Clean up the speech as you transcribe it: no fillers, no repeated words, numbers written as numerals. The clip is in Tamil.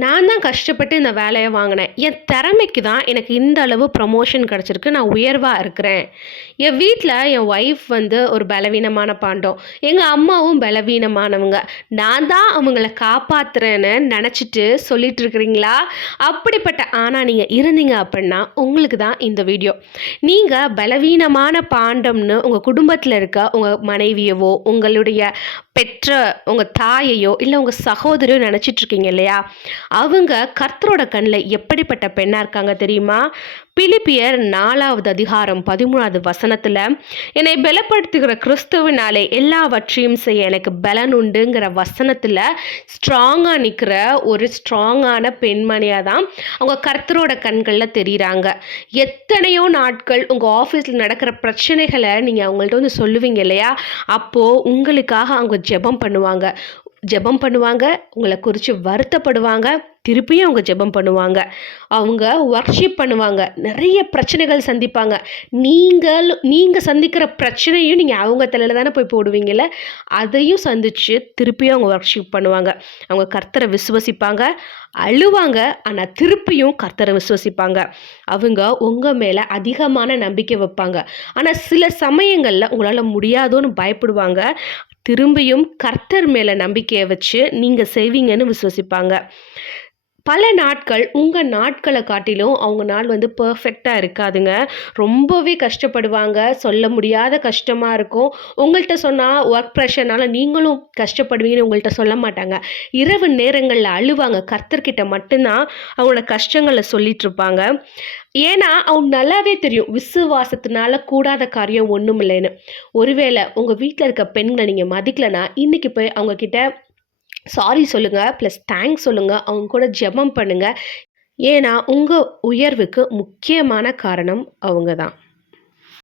நான் தான் கஷ்டப்பட்டு இந்த வேலைய வாங்கினேன். என் திறமைக்கு தான் எனக்கு இந்த அளவு ப்ரமோஷன் கிடைச்சிருக்கு. நான் உயர்வா இருக்கிறேன். என் வீட்ல என் ஒய்ஃப் வந்து ஒரு பலவீனமான பாண்டம். எங்க அம்மாவும் பலவீனமானவங்க. நான் தான் அவங்கள காப்பாத்துறேன்னு நெனச்சிட்டு சொல்லிட்டு இருக்கிறீங்களா? அப்படிப்பட்ட ஆணா நீங்க இருந்தீங்க அப்படின்னா, உங்களுக்கு தான் இந்த வீடியோ. நீங்க பலவீனமான பாண்டம்னு உங்க குடும்பத்தில இருக்க உங்க மனைவியவோ, உங்களுடைய பெற்ற உங்க தாயையோ, இல்ல உங்க சகோதரியோ நெனச்சிட்டு இருக்கீங்க இல்லையா? அவங்க கர்த்தரோட கண்ல எப்படிப்பட்ட பெண்ணா இருக்காங்க தெரியுமா? பிலிப்பியர் 4வது அதிகாரம் 13வது வசனத்துல, "என்னை பலப்படுத்துகிற கிறிஸ்துவினாலே எல்லாவற்றையும் செய்ய எனக்கு பலன் உண்டுங்கிற வசனத்துல ஸ்ட்ராங்கா நிக்கிற ஒரு ஸ்ட்ராங்கான பெண்மணியா தான் அவங்க கர்த்தரோட கண்கள்ல தெரியிறாங்க. எத்தனையோ நாட்கள் உங்க ஆஃபீஸ்ல நடக்கிற பிரச்சனைகள நீங்க அவங்கள்ட்ட வந்து சொல்லுவீங்க இல்லையா? அப்போ உங்களுக்காக அவங்க ஜெபம் பண்ணுவாங்க. ஜெபம் பண்ணுவாங்க. உங்கள குறிச்சு வருத்தப்படுவாங்க. திருப்பியும் அவங்க ஜெபம் பண்ணுவாங்க. அவங்க வொர்ஷிப் பண்ணுவாங்க. நெறைய பிரச்சனைகள் சந்திப்பாங்க. நீங்க சந்திக்கிற பிரச்சனையும் நீங்க அவங்க தலையில தானே போய் போடுவீங்கல்ல. அதையும் சந்திச்சு திருப்பியும் அவங்க வொர்ஷிப் பண்ணுவாங்க. அவங்க கர்த்தர விசுவசிப்பாங்க. அழுவாங்க. ஆனா திருப்பியும் கர்த்தர விசுவசிப்பாங்க. அவங்க உங்க மேல அதிகமான நம்பிக்கை வைப்பாங்க. ஆனா சில சமயங்கள்ல உங்களால முடியாதோன்னு பயப்படுவாங்க. திரும்பியும் கர்த்தர் மேல நம்பிக்கைய வச்சு நீங்க செய்வீங்கன்னு விசுவசிப்பாங்க. பல நாட்கள் உங்க நாட்கள காட்டிலும் அவங்க நாள் வந்து பெர்ஃபெக்ட்டா இருக்காதுங்க. ரொம்பவே கஷ்டப்படுவாங்க. சொல்ல முடியாத கஷ்டமா இருக்கும். உங்கள்ட்ட சொன்னா ஒர்க் ப்ரெஷர்னால நீங்களும் கஷ்டப்படுவீங்கன்னு உங்கள்ட்ட சொல்ல மாட்டாங்க. இரவு நேரங்கள்ல அழுவாங்க. கர்த்தர்கிட்ட மட்டும் தான் அவங்களோட கஷ்டங்கள சொல்லிட்டுருப்பாங்க. ஏன்னா, அவங்க நல்லாவே தெரியும். விசுவாசத்தினால கூடாத காரியம் ஒண்ணுமில்லைன்னு. ஒருவேள உங்க வீட்ல இருக்க பெண்கள நீங்க மதிக்கலன்னா, இன்னைக்கு போய் அவங்க கிட்ட சாரி சொல்லுங்க. ப்ளஸ் தேங்க்ஸ் சொல்லுங்க. அவங்க கூட ஜெபம் பண்ணுங்க. ஏன்னா, உங்க உயர்வுக்கு முக்கியமான காரணம் அவங்க தான்.